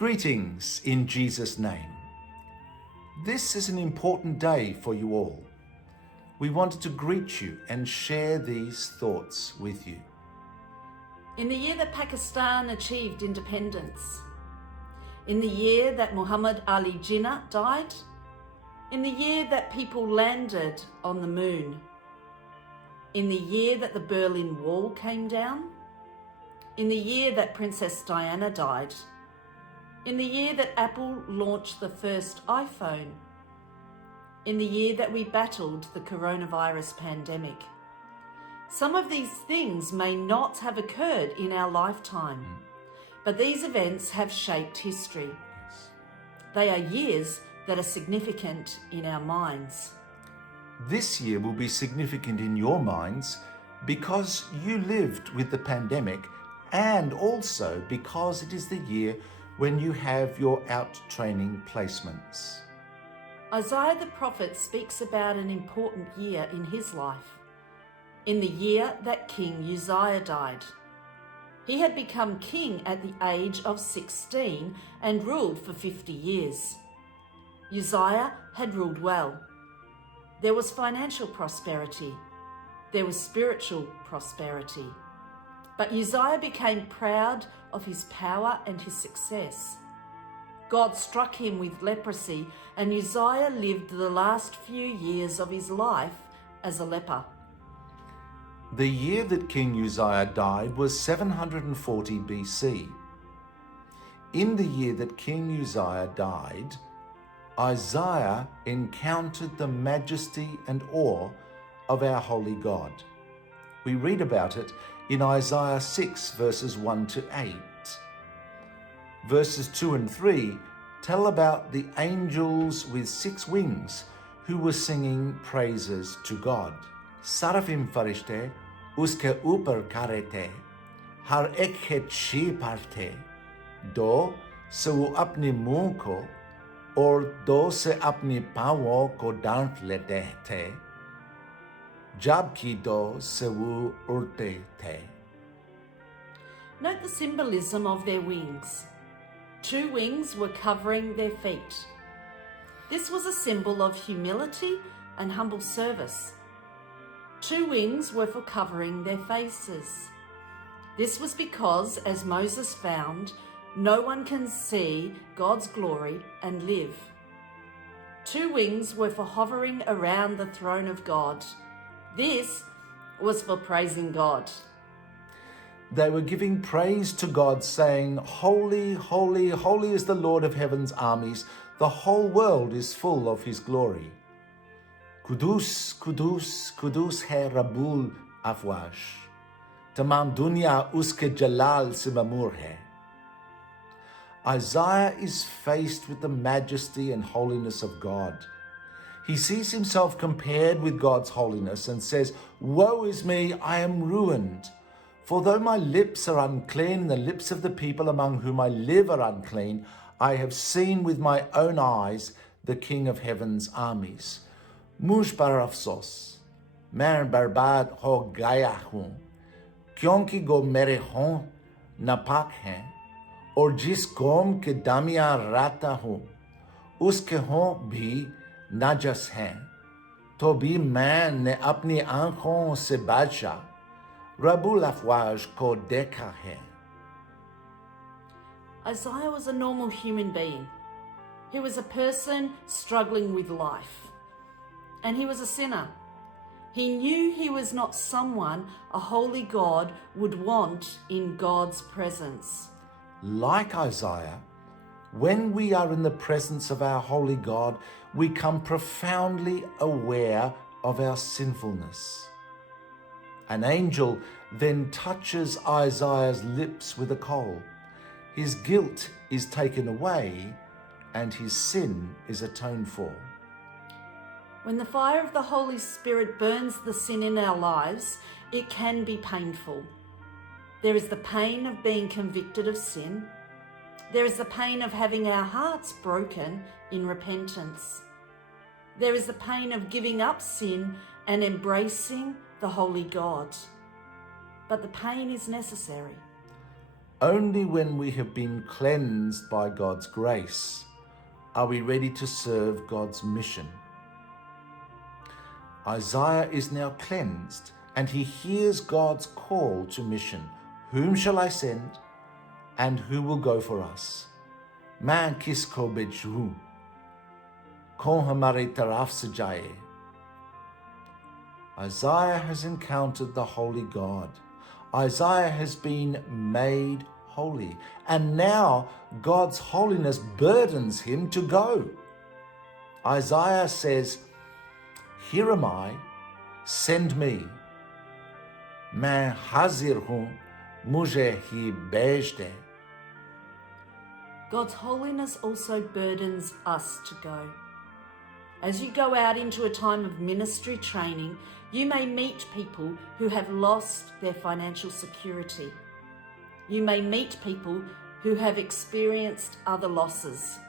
Greetings in Jesus' name. This is an important day for you all. We wanted to greet you and share these thoughts with you. In the year that Pakistan achieved independence, in the year that Muhammad Ali Jinnah died, in the year that people landed on the moon, in the year that the Berlin Wall came down, in the year that Princess Diana died, in the year that Apple launched the first iPhone, in the year that we battled the coronavirus pandemic. Some of these things may not have occurred in our lifetime, but these events have shaped history. They are years that are significant in our minds. This year will be significant in your minds because you lived with the pandemic and also because it is the year when you have your out-training placements. Isaiah the prophet speaks about an important year in his life, in the year that King Uzziah died. He had become king at the age of 16 and ruled for 50 years. Uzziah had ruled well. There was financial prosperity. There was spiritual prosperity. But Uzziah became proud of his power and his success. God struck him with leprosy, and Uzziah lived the last few years of his life as a leper. The year that King Uzziah died was 740 BC. In the year that King Uzziah died, Isaiah encountered the majesty and awe of our holy God. We read about it in Isaiah 6 verses 1 to 8. Verses 2 and 3 tell about the angels with 6 wings who were singing praises to God. Sarafim farishte uske upar khare the, har ek है छी पर थे, दो से वो अपने मुंह को और दो से अपने पांवों को डांट लेते थे, जबकि दो से वो उड़ते थे. Note the symbolism of their wings. 2 wings were covering their feet. This was a symbol of humility and humble service. 2 wings were for covering their faces. This was because, as Moses found, no one can see God's glory and live. 2 wings were for hovering around the throne of God. This was for praising God. They were giving praise to God, saying, Holy, holy, holy is the Lord of heaven's armies. The whole world is full of his glory. Kudus, Kudus, Kudus hai Rabbul Afwash. Tamam dunya uske jalal se mamur hai. Isaiah is faced with the majesty and holiness of God. He sees himself compared with God's holiness and says, Woe is me, I am ruined. For though my lips are unclean and the lips of the people among whom I live are unclean, I have seen with my own eyes the King of heaven's armies. Muj par afsos, main barbad ho gaya hoon, kyonki go mere hoon napak hain, और जिस कौम के दामिया राता हूँ उसके हों भी नाजस हैं, तो भी मैंने अपनी आँखों से बादशाह रबुल अफवाज को देखा है. Isaiah was a normal human being. He was a person struggling with life. And he was a sinner. He knew he was not someone a holy God would want in God's presence. Like Isaiah, when we are in the presence of our holy God, we come profoundly aware of our sinfulness. An angel then touches Isaiah's lips with a coal. His guilt is taken away and his sin is atoned for. When the fire of the Holy Spirit burns the sin in our lives, it can be painful. There is the pain of being convicted of sin. There is the pain of having our hearts broken in repentance. There is the pain of giving up sin and embracing the holy God. But the pain is necessary. Only when we have been cleansed by God's grace are we ready to serve God's mission. Isaiah is now cleansed and he hears God's call to mission. Whom shall I send and who will go for us? मैं किसको भेजूं? कौन हमारे तरफ से जाए? Isaiah has encountered the holy God. Isaiah has been made holy. And now God's holiness burdens him to go. Isaiah says, Here am I, send me. मैं हाजिर हूँ, मुझे ही भेज दे. God's holiness also burdens us to go. As you go out into a time of ministry training, you may meet people who have lost their financial security. You may meet people who have experienced other losses.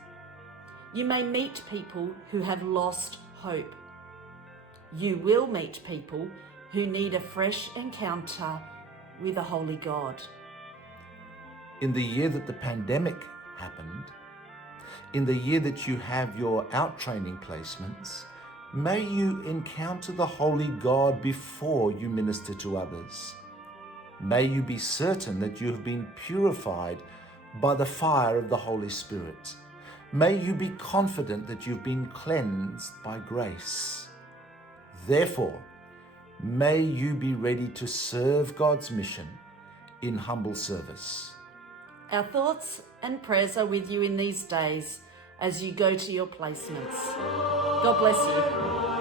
You may meet people who have lost hope. You will meet people who need a fresh encounter with a holy God. In the year that the pandemic happened, in the year that you have your out-training placements, may you encounter the holy God before you minister to others. May you be certain that you have been purified by the fire of the Holy Spirit. May you be confident that you've been cleansed by grace. Therefore, may you be ready to serve God's mission in humble service. Our thoughts and prayers are with you in these days as you go to your placements. God bless you.